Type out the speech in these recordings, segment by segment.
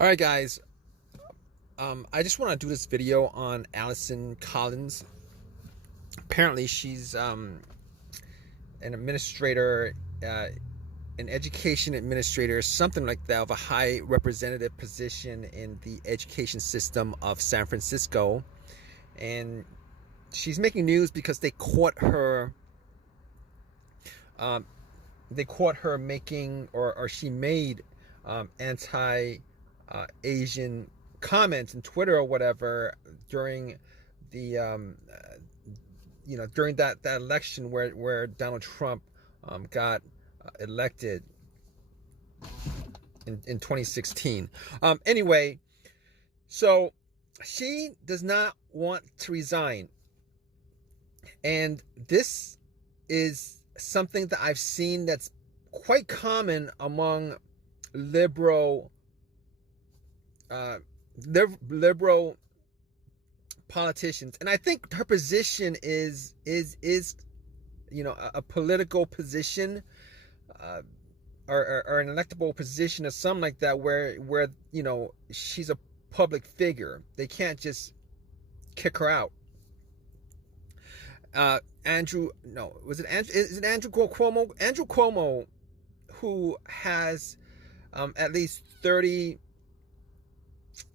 All right, guys. I just want to do this video on Alison Collins. Apparently, she's an administrator, an education administrator, something like that, of a high representative position in the education system of San Francisco. And she's making news because they caught her. They caught her making, or she made anti-Asian comments in Twitter or whatever during the during that election where Donald Trump got elected in 2016. Anyway, so she does not want to resign, and this is something that I've seen that's quite common among liberal politicians. And I think her position is a political position, or an electable position or something like that, where she's a public figure. They can't just kick her out. Andrew Cuomo? Andrew Cuomo, who has at least 30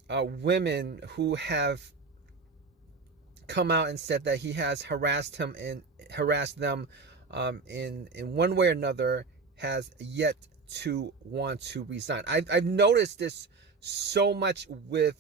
women who have come out and said that he has harassed them in one way or another, has yet to want to resign. I've noticed this so much with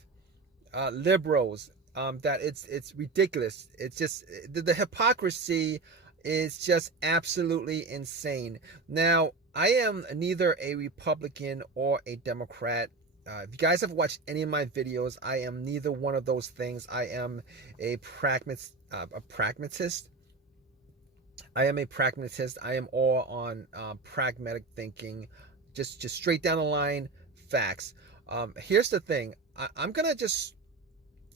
liberals, that it's ridiculous. It's just the hypocrisy is just absolutely insane. Now, I am neither a Republican or a Democrat. If you guys have watched any of my videos, I am neither one of those things. I am a pragmatist. I am a pragmatist. I am all on pragmatic thinking, just straight down the line facts. Here's the thing. I'm gonna just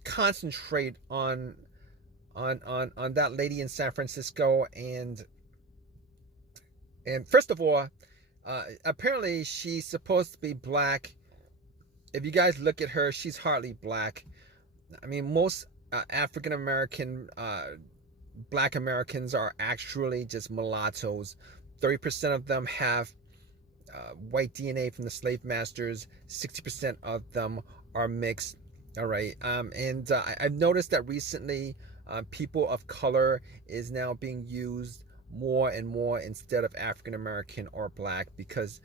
concentrate on that lady in San Francisco, and first of all, apparently she's supposed to be black. If you guys look at her, she's hardly black. I mean, most African American, black Americans are actually just mulattoes. 30% of them have white DNA from the slave masters. 60% of them are mixed. All right. And I've noticed that recently people of color is now being used more and more instead of African American or black, because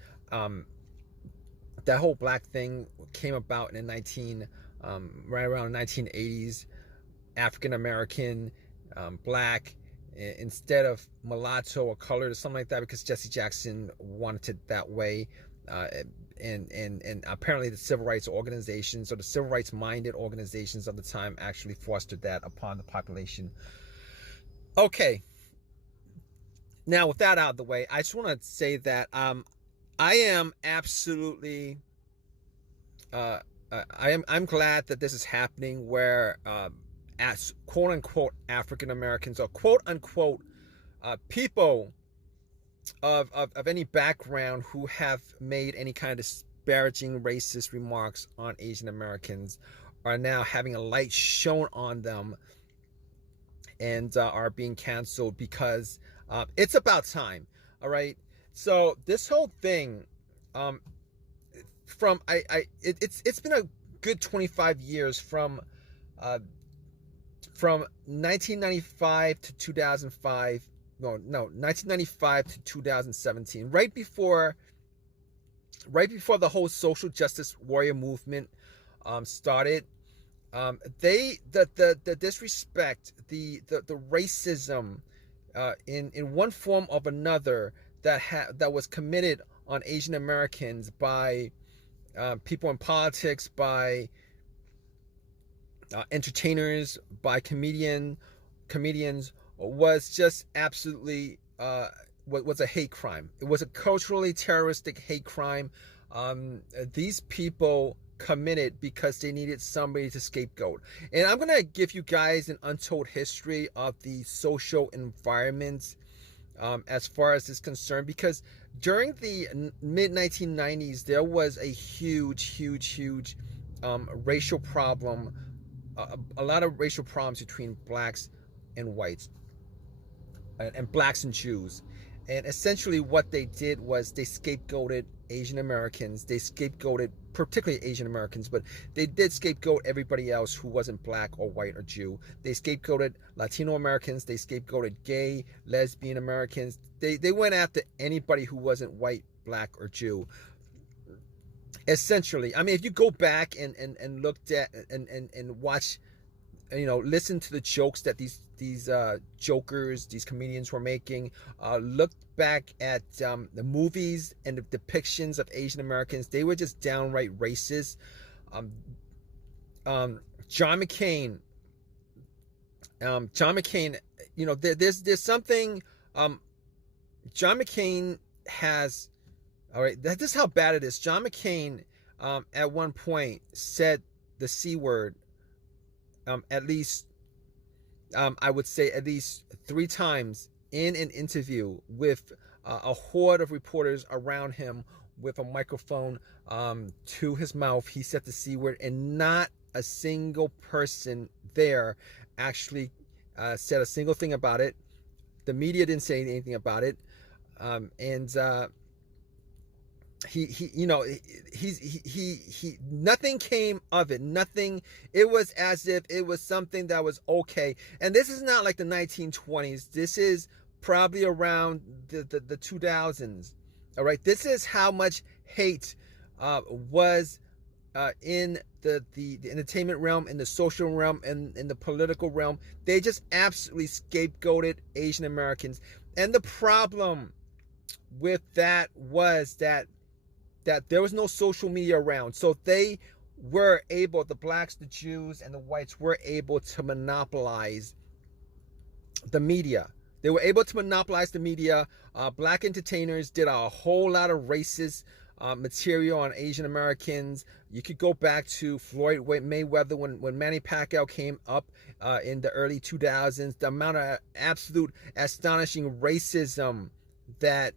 that whole black thing came about in right around 1980s. African American, black, instead of mulatto or colored or something like that, because Jesse Jackson wanted it that way. And apparently the civil rights organizations, or the civil rights minded organizations of the time, actually fostered that upon the population. Okay. Now, with that out of the way, I just want to say that I am absolutely I'm glad that this is happening, where as quote unquote African Americans, or quote unquote people of any background who have made any kind of disparaging racist remarks on Asian Americans, are now having a light shown on them, and are being canceled, because it's about time. All right. So this whole thing, it's been a good 25 years from 1995 to 2005. No, 1995 to 2017, right before the whole social justice warrior movement started. The disrespect, the racism, in one form or another, that was committed on Asian Americans by people in politics, by entertainers, by comedians, was just absolutely was a hate crime. It was a culturally terroristic hate crime. These people committed because they needed somebody to scapegoat. And I'm gonna give you guys an untold history of the social environment as far as is concerned, because during the mid 1990s there was a huge racial problem, a lot of racial problems between blacks and whites, and blacks and Jews. And essentially what they did was they scapegoated Asian Americans. They scapegoated particularly Asian Americans, but they did scapegoat everybody else who wasn't black or white or Jew. They scapegoated Latino Americans. They scapegoated gay, lesbian Americans. They went after anybody who wasn't white, black, or Jew. Essentially, I mean, if you go back and looked at and watch, listen to the jokes that these jokers, these comedians were making, look back at the movies and the depictions of Asian Americans, they were just downright racist. John McCain, there's something, John McCain has, all right, this is how bad it is. John McCain, at one point said the C word, at least, I would say at least 3 times in an interview with a horde of reporters around him with a microphone to his mouth. He said the C word, and not a single person there actually said a single thing about it. The media didn't say anything about it, and nothing came of it. Nothing. It was as if it was something that was okay. And this is not like the 1920s. This is probably around the 2000s. All right. This is how much hate was in the entertainment realm, in the social realm, and in the political realm. They just absolutely scapegoated Asian Americans. And the problem with that was that there was no social media around. So they were able, the blacks, the Jews, and the whites were able to monopolize the media. They were able to monopolize the media. Black entertainers did a whole lot of racist material on Asian Americans. You could go back to Floyd Mayweather when Manny Pacquiao came up in the early 2000s. The amount of absolute astonishing racism that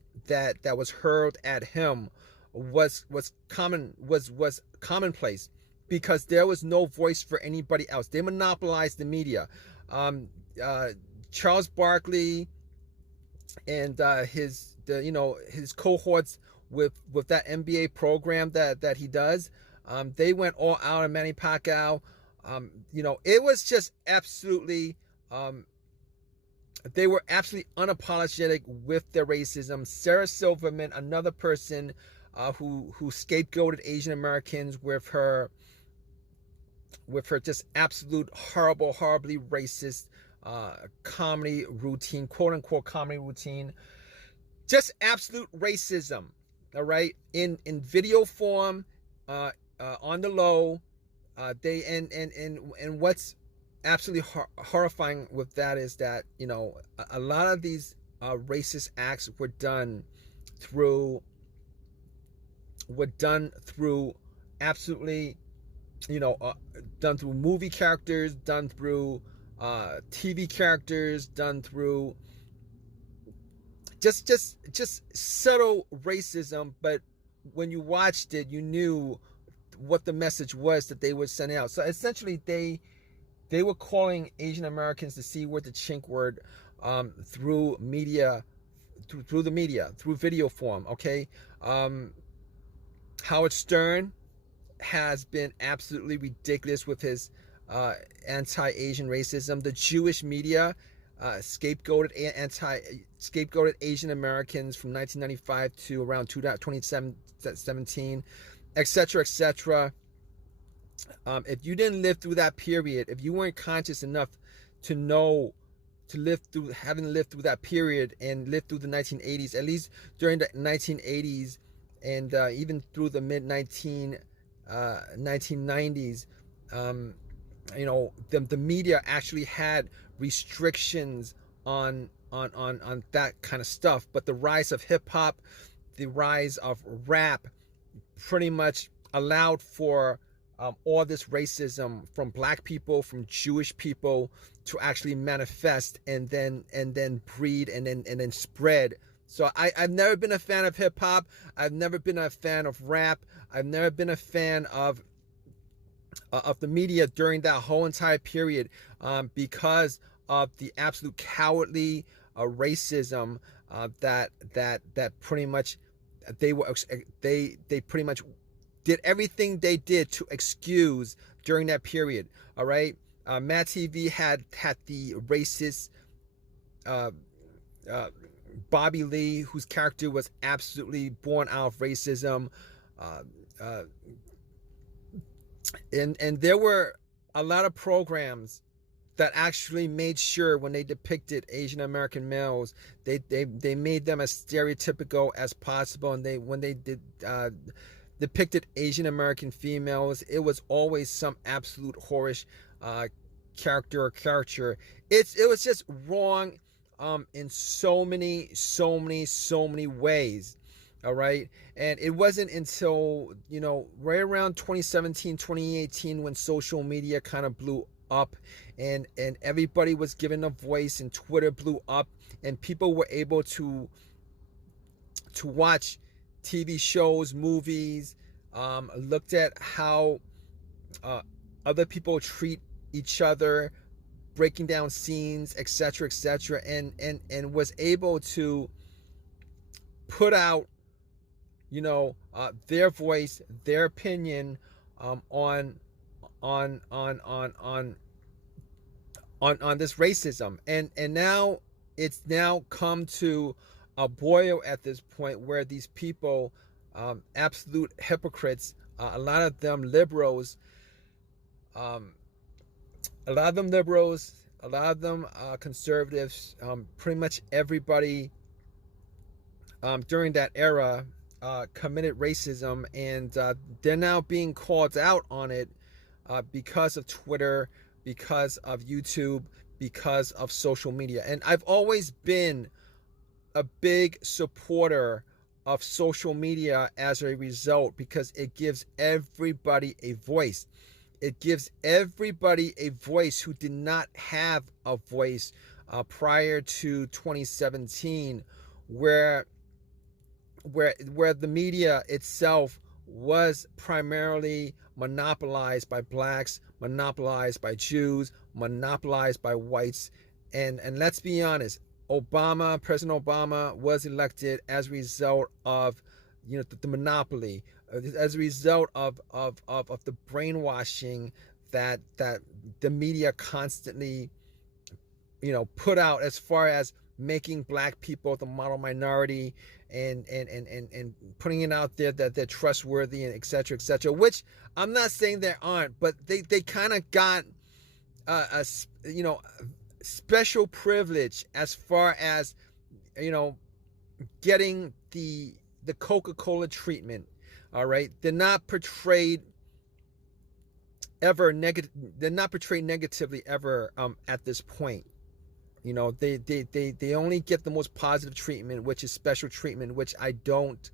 was hurled at him was commonplace, because there was no voice for anybody else. They monopolized the media. Charles Barkley and his cohorts with that NBA program that he does, they went all out on Manny Pacquiao. It was just absolutely, they were absolutely unapologetic with their racism. Sarah Silverman, another person who scapegoated Asian Americans with her just absolute horribly racist comedy routine, quote unquote comedy routine, just absolute racism. All right, in video form, on the low. They and what's absolutely horrifying with that is that a lot of these racist acts were done through absolutely, done through movie characters, done through TV characters, done through just subtle racism. But when you watched it, you knew what the message was that they were sending out. So essentially, they were calling Asian Americans the C word, the chink word, through media, through the media, through video form. Okay. Howard Stern has been absolutely ridiculous with his anti-Asian racism. The Jewish media scapegoated Asian Americans from 1995 to around 2017, etc., etc. If you didn't live through that period, if you weren't conscious enough to know, having lived through that period and lived through the 1980s, at least during the 1980s and even through the mid 1990s, the media actually had restrictions on that kind of stuff. But the rise of hip hop, the rise of rap, pretty much allowed for all this racism from black people, from Jewish people, to actually manifest and then breed and then spread. So I've never been a fan of hip hop. I've never been a fan of rap. I've never been a fan of the media during that whole entire period, because of the absolute cowardly racism that pretty much they pretty much did everything they did to excuse during that period. All right, Mad TV had the racist uh, uh, Bobby Lee, whose character was absolutely born out of racism. Uh, uh, and there were a lot of programs that actually made sure when they depicted Asian American males, they made them as stereotypical as possible. And when they did depicted Asian American females, it was always some absolute whorish character or caricature. It was just wrong in so many ways. All right. And it wasn't until, right around 2017, 2018, when social media kind of blew up and everybody was given a voice, and Twitter blew up, and people were able to watch TV shows, movies, looked at how other people treat each other, breaking down scenes, etc., and was able to put out their voice, their opinion on this racism. And now it's now come to a boil at this point, where these people, absolute hypocrites, a lot of them liberals, a lot of them conservatives, pretty much everybody during that era committed racism, and they're now being called out on it because of Twitter, because of YouTube, because of social media. And I've always been a big supporter of social media as a result, because it gives everybody a voice. It gives everybody a voice who did not have a voice prior to 2017, where the media itself was primarily monopolized by blacks, monopolized by Jews, monopolized by whites. And let's be honest, President Obama was elected as a result of the monopoly, as a result of the brainwashing that the media constantly put out, as far as making black people the model minority, and putting it out there that they're trustworthy, and etc., which I'm not saying there aren't, but they kind of got a special privilege as far as getting the Coca-Cola treatment. All right, they're not portrayed negatively ever at this point. They only get the most positive treatment, which is special treatment, which I don't.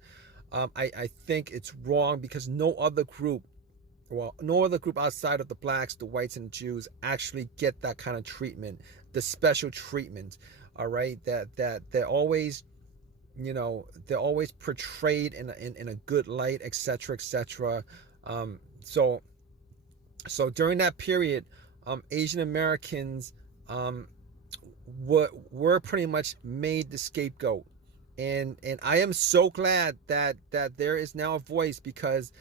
I think it's wrong, because no other group outside of the blacks, the whites, and the Jews actually get that kind of treatment, the special treatment. All right, that they're always portrayed in a good light, etc., so during that period, Asian Americans were pretty much made the scapegoat, and I am so glad that there is now a voice because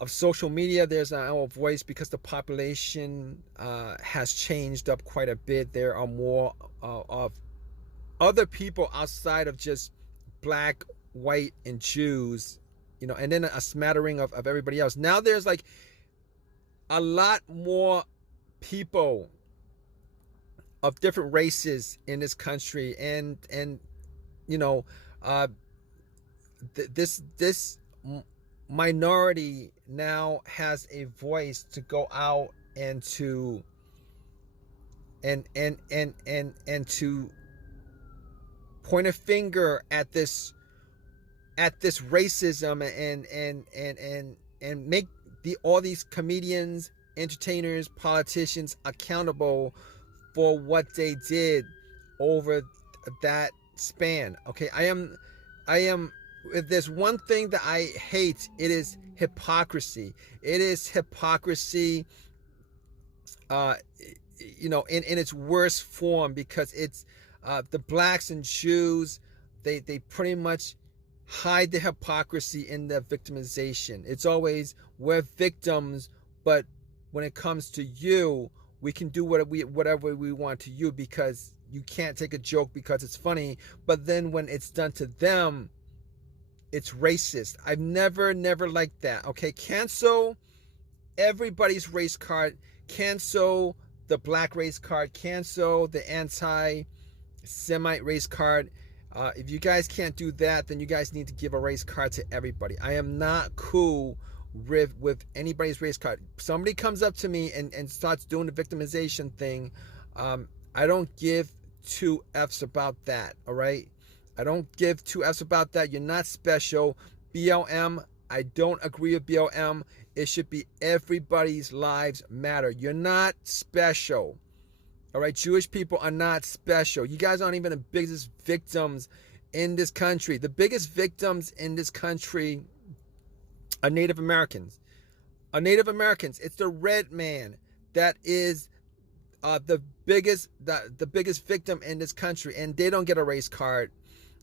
of social media. There's now a voice because the population has changed up quite a bit. There are more of other people outside of just black, white, and Jews, and then a smattering of everybody else. Now there's like a lot more people of different races in this country, and this minority now has a voice to go out and to to point a finger at this racism, and make all these comedians, entertainers, politicians accountable for what they did over that span. Okay, I am if there's one thing that I hate, it is hypocrisy. It is hypocrisy, uh, in its worst form, because it's the blacks and Jews. They pretty much hide the hypocrisy in the victimization. It's always, we're victims, but when it comes to you, we can do whatever we want to you, because you can't take a joke because it's funny. But then when it's done to them, it's racist. I've never liked that. Okay, cancel everybody's race card. Cancel the black race card. Cancel the anti-Semite race card. If you guys can't do that, then you guys need to give a race card to everybody. I am not cool with anybody's race card. Somebody comes up to me and starts doing the victimization thing, I don't give two F's about that, all right? I don't give two F's about that. You're not special. BLM, I don't agree with BLM. It should be everybody's lives matter. You're not special. All right, Jewish people are not special. You guys aren't even the biggest victims in this country. The biggest victims in this country are Native Americans. It's the red man that is the biggest victim in this country, and they don't get a race card.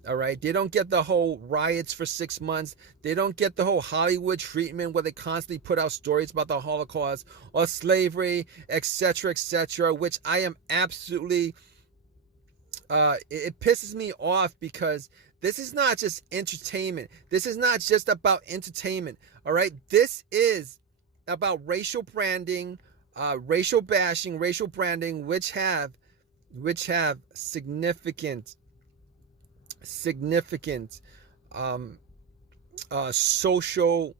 All right, they don't get the whole riots for 6 months. They don't get the whole Hollywood treatment where they constantly put out stories about the Holocaust or slavery, etc., which I am absolutely, it pisses me off, because this is not just entertainment. This is not just about entertainment. All right, this is about racial branding, racial bashing, racial branding, which have significant social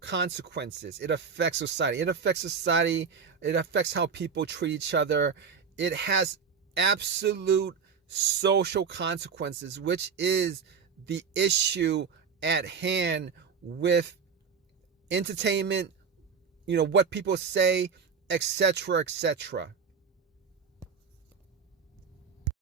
consequences. It affects society. It affects how people treat each other. It has absolute social consequences, which is the issue at hand with entertainment, what people say, etc.